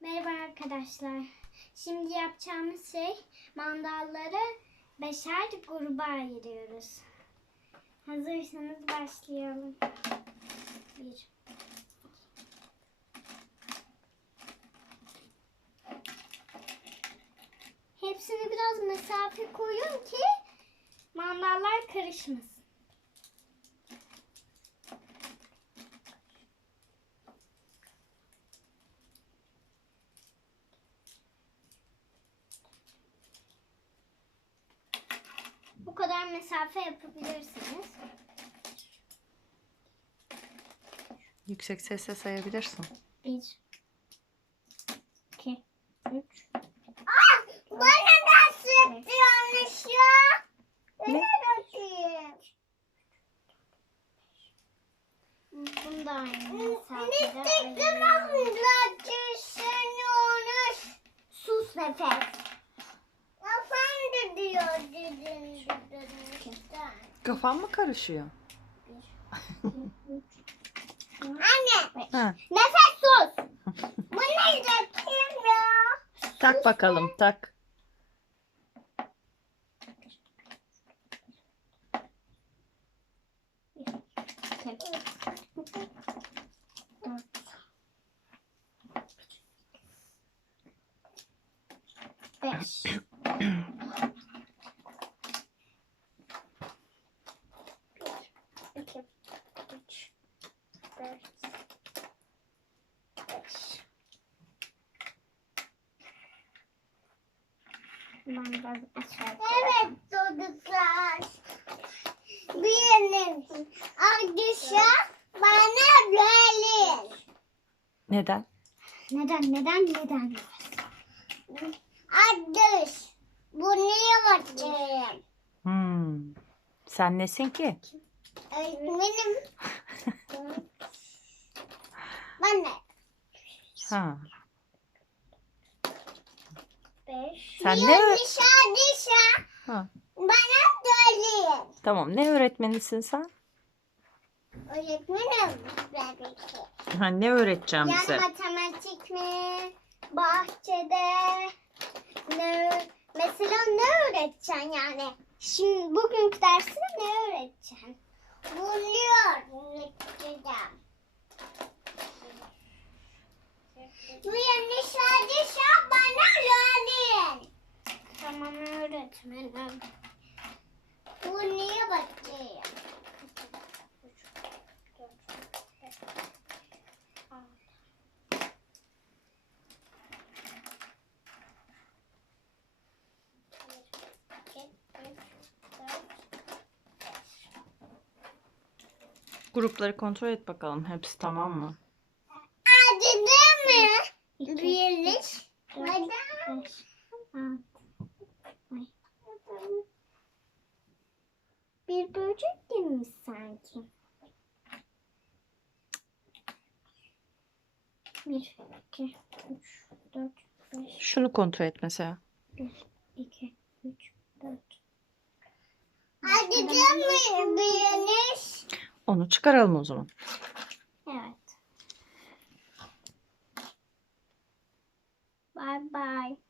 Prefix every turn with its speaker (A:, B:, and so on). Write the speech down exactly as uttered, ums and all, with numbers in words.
A: Merhaba arkadaşlar. Şimdi yapacağımız şey mandalları beşer gruba ayırıyoruz. Hazırsanız başlayalım. Bir. Hepsine biraz mesafe koyun ki mandallar karışmasın. Bu kadar mesafe yapabilirsiniz.
B: Yüksek sesle sayabilirsin.
A: Bir, iki, üç.
C: Aa, bana da sürdü yanlış ya.
B: Ne?
A: Bunu da aynı mesafede
C: Nefesim
A: ayırıyorum.
C: anlatıyorsunuz.
A: Sus nefes.
C: Efendim diyor dedin.
B: Kafan mı karışıyor?
C: Anne,
B: Ha.
C: nefes sus. Bu ne kim ya?
B: Tak bakalım tak.
A: Beş. Bir, iki, üç, dört, beş. Ben biraz aşağı
C: Evet çocuklar. Birinin arkadaşa bana gelin.
B: Neden?
A: Neden, neden, neden?
C: Arkadaş, bu niye bakayım?
B: Hmm. Sen nesin ki?
C: Öğretmenim. Ben de.
B: Ha.
A: Beş.
B: Sen ne?
C: Dışa dışa
B: Ha.
C: bana söyleyin.
B: Tamam. Ne öğretmenisin sen?
C: Öğretmenim tabii ki.
B: Ha, ne öğreteceğim
A: Yani
B: bize?
A: matematik mi? Bahçede ne? Mesela ne öğreteceksin yani? Şimdi bugünkü dersinde ne öğreteceksin?
C: Buluyor. Gideceğim. Bir dışa dışa bana söyleyin.
A: Tamam öğretmenim.
C: Bu niye bakayım?
B: Grupları kontrol et bakalım. Hepsi tamam mı?
C: Acıdı mı?
A: İki,
C: Birlik.
A: üç,
C: Neden?
A: dört, beş, altı. Ay. Bir böcek girmiş sanki. Bir, iki, üç, dört, beş,
B: Şunu kontrol et mesela.
A: bir, iki, üç, dört.
C: Acıdı mı biriniz?
B: Onu çıkaralım o zaman.
A: Evet. Bye bye.